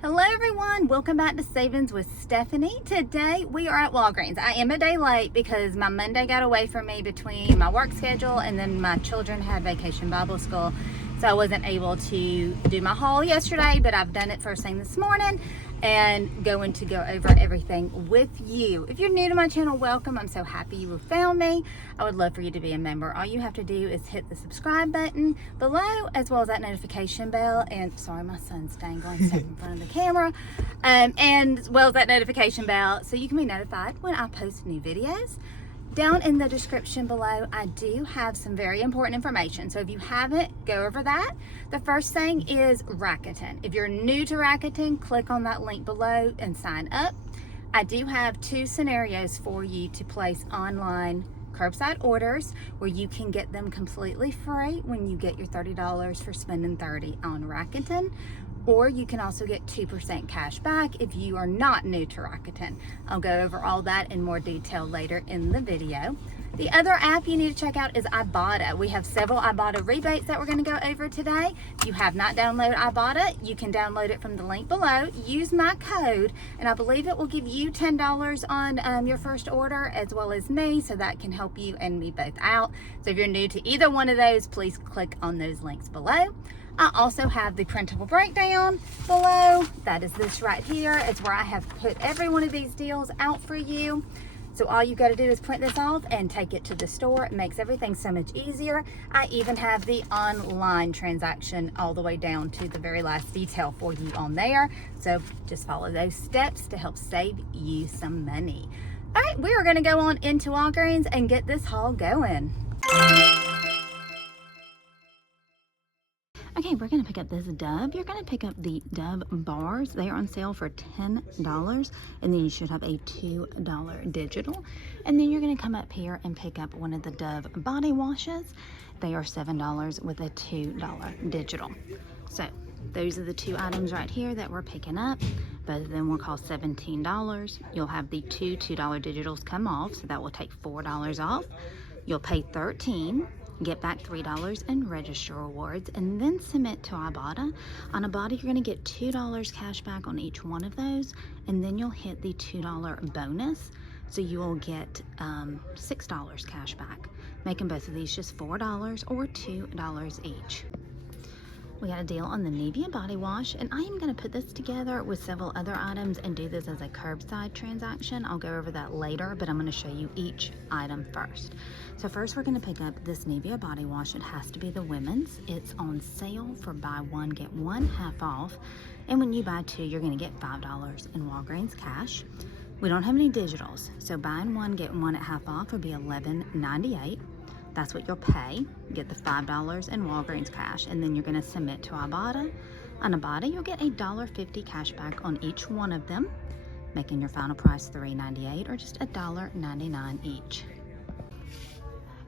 Hello everyone, welcome back to Savings with Stephanie. Today we are at Walgreens. I am a day late because my Monday got away from me between my work schedule and then my children had vacation Bible school. So I wasn't able to do my haul yesterday, but I've done it first thing this morning and going to go over everything with you. If you're new to my channel, welcome. I'm so happy you have found me. I would love for you to be a member. All you have to do is hit the subscribe button below as well as that notification bell. And sorry, my son's dangling stuff in front of the camera. And as well as that notification bell so you can be notified when I post new videos. Down in the description below, I do have some very important information. So if you haven't, go over that. The first thing is Rakuten. If you're new to Rakuten, click on that link below and sign up. I do have two scenarios for you to place online curbside orders where you can get them completely free when you get your $30 for spending $30 on Rakuten. Or you can also get 2% cash back if you are not new to Rakuten. I'll go over all that in more detail later in the video. The other app you need to check out is Ibotta. We have several Ibotta rebates that we're going to go over today. If you have not downloaded Ibotta, you can download it from the link below. Use my code, and I believe it will give you $10 on your first order as well as me, so that can help you and me both out. So if you're new to either one of those, please click on those links below. I also have the printable breakdown below. That is this right here. It's where I have put every one of these deals out for you. So all you got to do is print this off and take it to the store. It makes everything so much easier. I even have the online transaction all the way down to the very last detail for you on there. So just follow those steps to help save you some money. All right, we are going to go on into Walgreens and get this haul going. Okay, we're going to pick up this Dove. You're going to pick up the Dove bars. They are on sale for $10, and then you should have a $2 digital. And then you're going to come up here and pick up one of the Dove body washes. They are $7 with a $2 digital. So those are the two items right here that we're picking up. Both of them will cost $17. You'll have the two $2 digitals come off, so that will take $4 off. You'll pay $13. Get back $3 in register rewards, and then submit to Ibotta. On Ibotta, you're going to get $2 cash back on each one of those, and then you'll hit the $2 bonus, so you will get $6 cash back, making both of these just $4 or $2 each. We got a deal on the Newbie body wash, and I am going to put this together with several other items and do this as a curbside transaction. I'll go over that later, but I'm going to show you each item first. So first we're going to pick up this Newbie body wash. It has to be the women's. It's on sale for buy one, get one half off. And when you buy two, you're going to get $5 in Walgreens cash. We don't have any digitals, so buying one, getting one at half off would be $11.98. That's what you'll pay. Get the $5 in Walgreens cash, and then you're going to submit to Ibotta. On Ibotta, you'll get a $1.50 cash back on each one of them, making your final price $3.98 or just $1.99 each.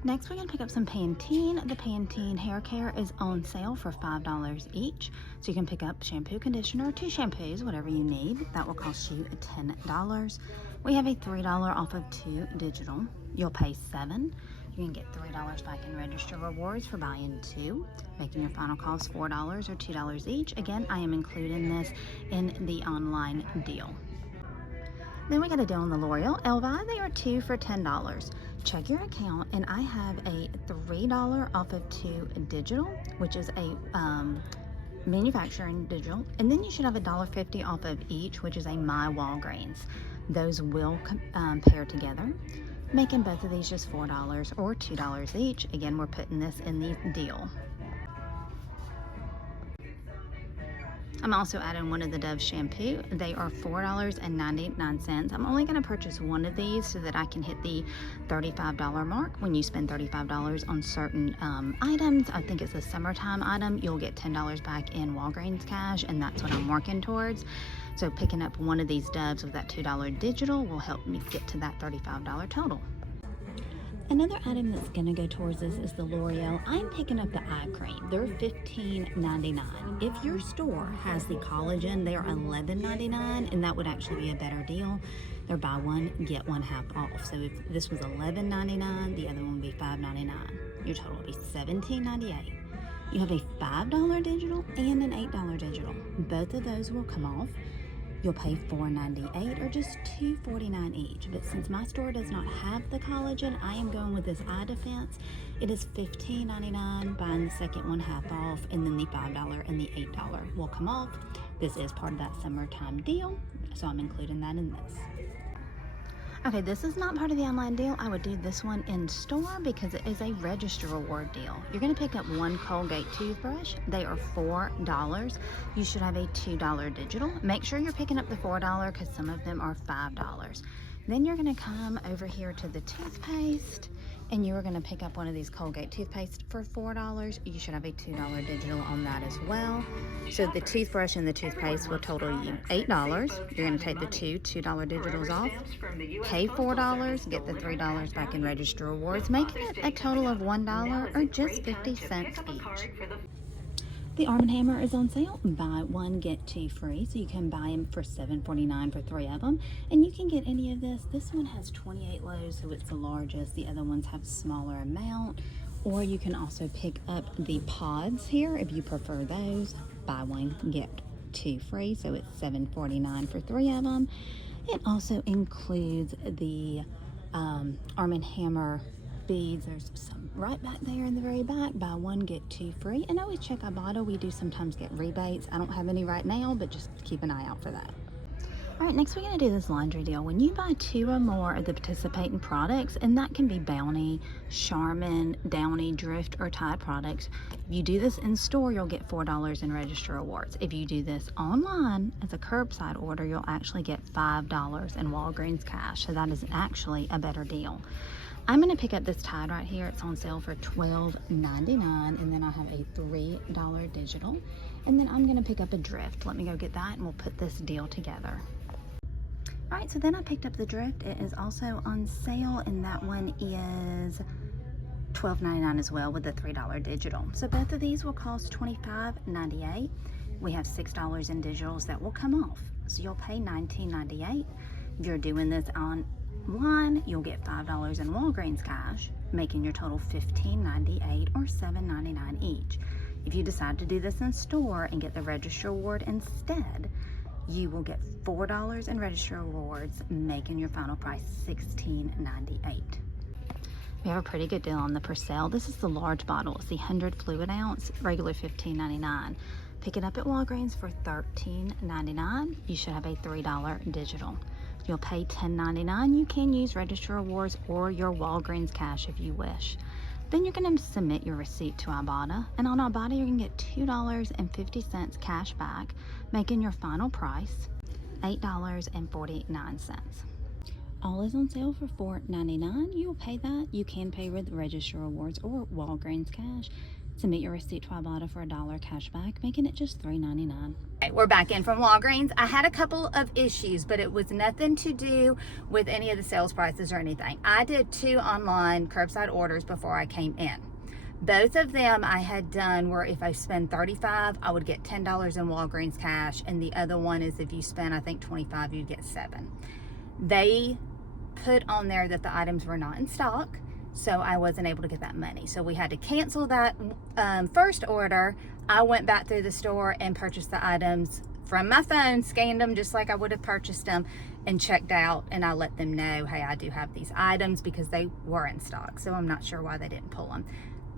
Next, we're going to pick up some Pantene. The Pantene hair care is on sale for $5 each. So you can pick up shampoo, conditioner, two shampoos, whatever you need. That will cost you $10. We have a $3 off of two digital. You'll pay $7. You can get $3 back in register rewards for buying two, making your final cost $4 or $2 each. Again, I am including this in the online deal. Then we got a deal on the L'Oreal Elvi. They are two for $10. Check your account, and I have a $3 off of two digital, which is a manufacturing digital, and then you should have a $1.50 off of each, which is a My Walgreens. Those will pair together, making both of these just $4 or $2 each. Again, we're putting this in the deal. I'm also adding one of the Dove shampoo. They are $4.99. I'm only going to purchase one of these so that I can hit the $35 mark. When you spend $35 on certain items, I think it's a summertime item, you'll get $10 back in Walgreens cash, and that's what I'm working towards. So picking up one of these Doves with that $2 digital will help me get to that $35 total. Another item that's going to go towards this is the L'Oreal. I'm picking up the eye cream. They're $15.99. If your store has the collagen, they are $11.99, and that would actually be a better deal. They're buy one, get one half off. So if this was $11.99, the other one would be $5.99. Your total would be $17.98. You have a $5 digital and an $8 digital. Both of those will come off. You'll pay $4.98 or just $2.49 each. But since my store does not have the collagen, I am going with this eye defense. It is $15.99, buying the second one half off, and then the $5 and the $8 will come off. This is part of that summertime deal, so I'm including that in this. Okay, this is not part of the online deal. I would do this one in store because it is a register reward deal. You're going to pick up one Colgate toothbrush. They are $4. You should have a $2 digital. Make sure you're picking up the $4 because some of them are $5. Then you're going to come over here to the toothpaste, and you are going to pick up one of these Colgate toothpaste for $4. You should have a $2 digital on that as well. So the toothbrush and the toothpaste will total you $8. You're going to take the $2 digitals off, pay $4, get the $3 back in register rewards, making it a total of $1 or just 50 cents each. The Arm & Hammer is on sale. Buy one, get two free. So you can buy them for $7.49 for 3 of them. And you can get any of this. This one has 28 loaves, so it's the largest. The other ones have smaller amount. Or you can also pick up the pods here if you prefer those. Buy one, get two free. So it's $7.49 for 3 of them. It also includes the Arm & Hammer beads. There's some right back there in the very back. Buy one, get two free. And always check Ibotta. We do sometimes get rebates. I don't have any right now, but just keep an eye out for that. All right, next we're going to do this laundry deal. When you buy 2 or more of the participating products, and that can be Bounty, Charmin, Downy, Drift, or Tide products, if you do this in store, you'll get $4 in register rewards. If you do this online as a curbside order, you'll actually get $5 in Walgreens cash. So that is actually a better deal. I'm going to pick up this Tide right here. It's on sale for $12.99, and then I have a $3 digital. And then I'm going to pick up a Drift. Let me go get that, and we'll put this deal together. All right, so then I picked up the Drift. It is also on sale, and that one is $12.99 as well with the $3 digital. So both of these will cost $25.98. We have $6 in digitals that will come off. So you'll pay $19.98. If you're doing this online, you'll get $5 in Walgreens cash, making your total $15.98 or $7.99 each. If you decide to do this in store and get the register reward instead, you will get $4 in register rewards, making your final price $16.98. We have a pretty good deal on the Purcell. This is the large bottle. It's the 100 fluid ounce, regular $15.99. Pick it up at Walgreens for $13.99. You should have a $3 digital. You'll pay $10.99. You can use register rewards or your Walgreens cash if you wish. Then you're going to submit your receipt to Ibotta, and on Ibotta you're going to get $2.50 cash back, making your final price $8.49. All is on sale for $4.99. You'll pay that. You can pay with register rewards or Walgreens cash. Submit your receipt to Ibotta for $1 cash back, making it just $3.99. Okay, we're back in from Walgreens. I had a couple of issues, but it was nothing to do with any of the sales prices or anything. I did 2 online curbside orders before I came in. Both of them I had done where if I spend $35, I would get $10 in Walgreens cash, and the other one is if you spend, I think, $25, you'd get $7. They put on there that the items were not in stock, so I wasn't able to get that money. So we had to cancel that first order. I went back through the store and purchased the items from my phone, scanned them just like I would have purchased them, and checked out, and I let them know, hey, I do have these items, because they were in stock. So I'm not sure why they didn't pull them.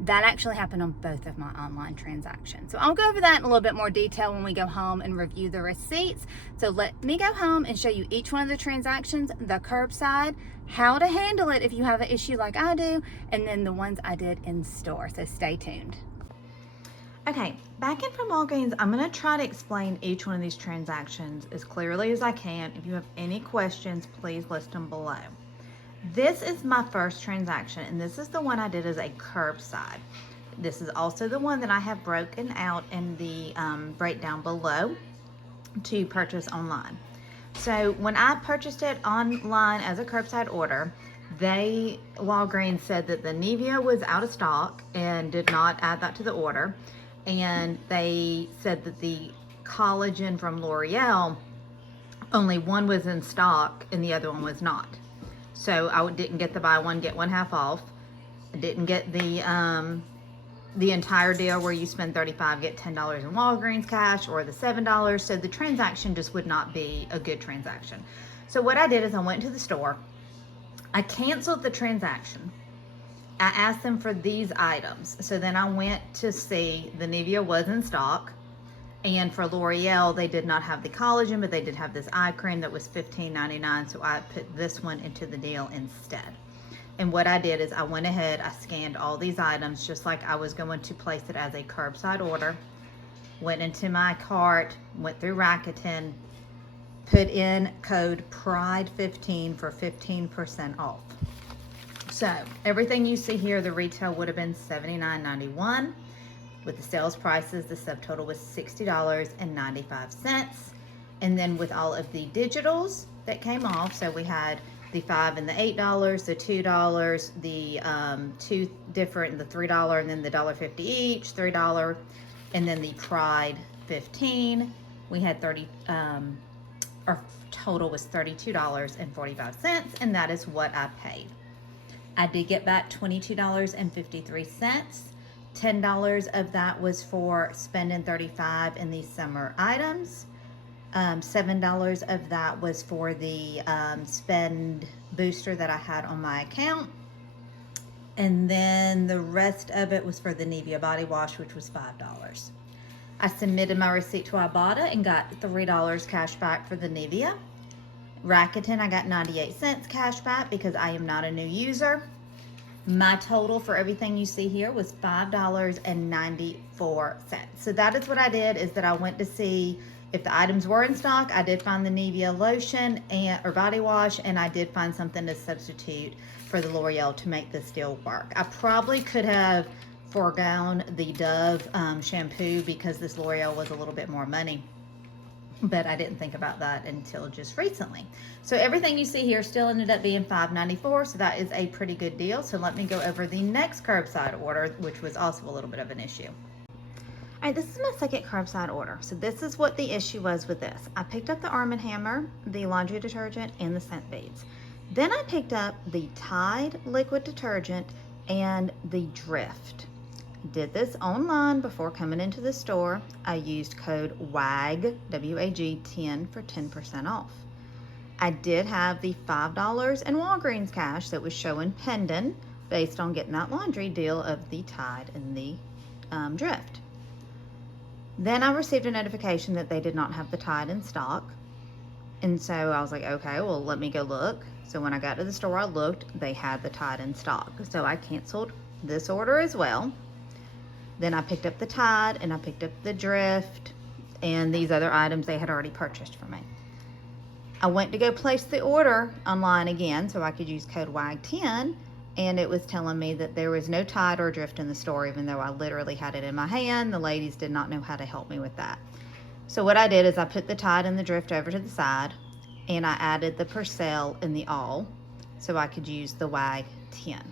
That actually happened on both of my online transactions. So I'll go over that in a little bit more detail when we go home and review the receipts. So let me go home and show you each one of the transactions, the curbside, how to handle it if you have an issue like I do, and then the ones I did in store. So stay tuned. Okay, back in from Walgreens, I'm going to try to explain each one of these transactions as clearly as I can. If you have any questions, please list them below. This is my first transaction, and this is the one I did as a curbside. This is also the one that I have broken out in the breakdown below to purchase online. So when I purchased it online as a curbside order, Walgreens said that the Nivea was out of stock and did not add that to the order. And they said that the collagen from L'Oreal, only one was in stock and the other one was not. So I didn't get the buy one, get one half off. I didn't get the the entire deal where you spend $35, get $10 in Walgreens cash, or the $7. So the transaction just would not be a good transaction. So what I did is I went to the store, I canceled the transaction. I asked them for these items. So then I went to see the Nivea was in stock. And for L'Oreal, they did not have the collagen, but they did have this eye cream that was $15.99. So I put this one into the deal instead. And what I did is I went ahead, I scanned all these items just like I was going to place it as a curbside order. Went into my cart, went through Rakuten, put in code PRIDE15 for 15% off. So everything you see here, the retail would have been $79.91. With the sales prices, the subtotal was $60.95. And then with all of the digitals that came off, so we had the $5 and the $8, the $2, the two different, the $3, and then the $1.50 each, $3, and then the Pride 15. We had our total was $32.45, and that is what I paid. I did get back $22.53. $10 of that was for spending $35 in these summer items. $7 of that was for the spend booster that I had on my account. And then the rest of it was for the Nivea body wash, which was $5. I submitted my receipt to Ibotta and got $3 cash back for the Nivea. Rakuten, I got 98 cents cash back because I am not a new user. My total for everything you see here was $5.94. So that is what I did, is that I went to see if the items were in stock. I did find the Nivea lotion or body wash, and I did find something to substitute for the L'Oreal to make this deal work. I probably could have foregone the Dove shampoo because this L'Oreal was a little bit more money, but I didn't think about that until just recently. So everything you see here still ended up being $5.94, so that is a pretty good deal. So let me go over the next curbside order, which was also a little bit of an issue. All right, this is my second curbside order. So this is what the issue was with this. I picked up the Arm & Hammer, the laundry detergent, and the scent beads. Then I picked up the Tide liquid detergent and the Drift. Did this online before coming into the store. I used code WAG, W-A-G, 10 for 10% off. I did have the $5 in Walgreens cash that was showing pending based on getting that laundry deal of the Tide and the Drift. Then I received a notification that they did not have the Tide in stock. And so I was like, okay, well, let me go look. So when I got to the store, I looked, they had the Tide in stock. So I canceled this order as well. Then I picked up the Tide and I picked up the Drift and these other items they had already purchased for me. I went to go place the order online again so I could use code WAG10, and it was telling me that there was no Tide or Drift in the store, even though I literally had it in my hand. The ladies did not know how to help me with that. So what I did is I put the Tide and the Drift over to the side, and I added the Percel in the all so I could use the WAG10.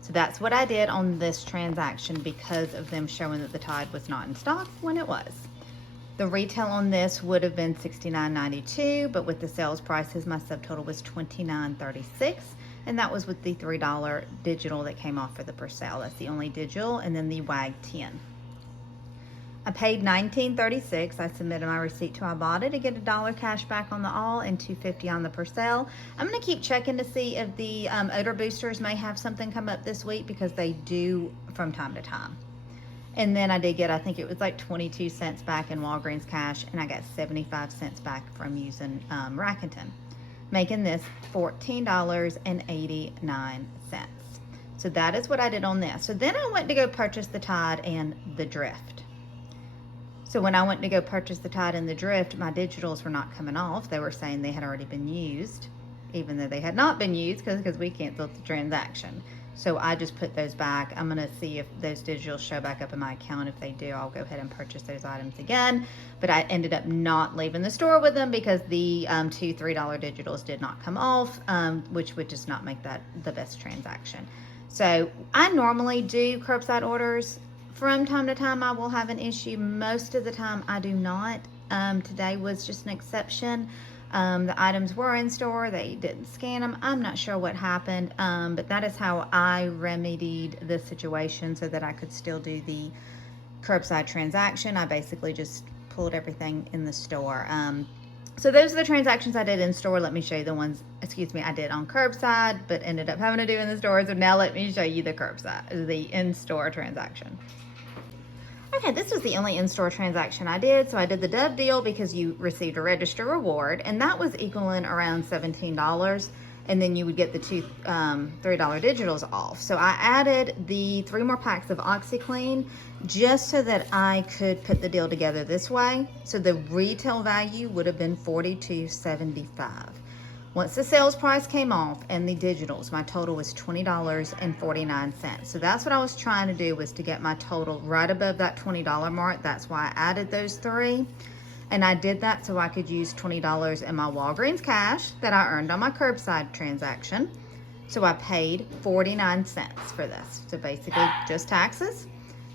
So that's what I did on this transaction because of them showing that the Tide was not in stock when it was. The retail on this would have been $69.92, but with the sales prices, my subtotal was $29.36, and that was with the $3 digital that came off for the Percel. That's the only digital, and then the WAG10. I paid $19.36. I submitted my receipt to Ibotta to get $1 cash back on the all and $2.50 on the Percel. I'm going to keep checking to see if the odor boosters may have something come up this week, because they do from time to time. And then I did get, I think it was like 22 cents back in Walgreens cash, and I got 75 cents back from using Rakuten, making this $14.89. So that is what I did on this. So then I went to go purchase the Tide and the Drift. So when I went to go purchase the Tide and the Drift, my digitals were not coming off. They were saying they had already been used, even though they had not been used because we canceled the transaction. So I just put those back. I'm gonna see if those digitals show back up in my account. If they do, I'll go ahead and purchase those items again. But I ended up not leaving the store with them because the two $3 digitals did not come off, which would just not make that the best transaction. So I normally do curbside orders. From time to time, I will have an issue. Most of the time, I do not. Today was just an exception. The items were in store, they didn't scan them. I'm not sure what happened, but that is how I remedied the situation so that I could still do the curbside transaction. I basically just pulled everything in the store. So those are the transactions I did in store. Let me show you the ones, I did on curbside, but ended up having to do in the store. So now let me show you the curbside, the in-store transaction. Okay, this was the only in-store transaction I did. So I did the Dove deal because you received a register reward, and that was equaling around $17. And then you would get the two $3 digitals off. So I added the 3 more packs of OxyClean just so that I could put the deal together this way. So the retail value would have been $42.75. Once the sales price came off and the digitals, my total was $20.49. So that's what I was trying to do, was to get my total right above that $20 mark. That's why I added those 3. And I did that so I could use $20 in my Walgreens cash that I earned on my curbside transaction. So I paid 49 cents for this. So basically just taxes.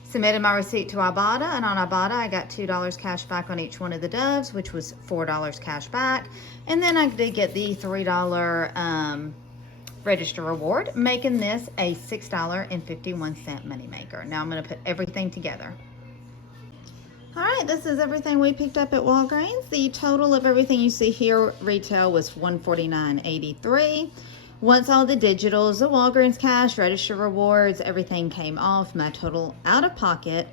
Submitted my receipt to Ibotta, and on Ibotta I got $2 cash back on each one of the Doves, which was $4 cash back. And then I did get the $3 register reward, making this a $6.51 moneymaker. Now I'm going to put everything together. All right, this is everything we picked up at Walgreens. The total of everything you see here retail was $149.83. Once all the digitals, the Walgreens cash, register rewards, everything came off, my total out of pocket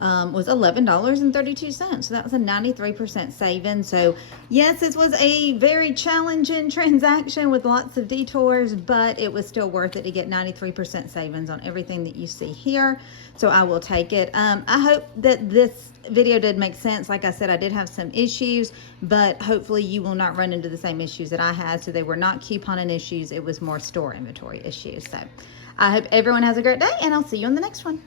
was $11.32. So that was a 93% saving. So yes, this was a very challenging transaction with lots of detours, but it was still worth it to get 93% savings on everything that you see here. So I will take it. I hope that this video did make sense. Like I said, I did have some issues, but hopefully you will not run into the same issues that I had. So they were not couponing issues. It was more store inventory issues. So I hope everyone has a great day, and I'll see you on the next one.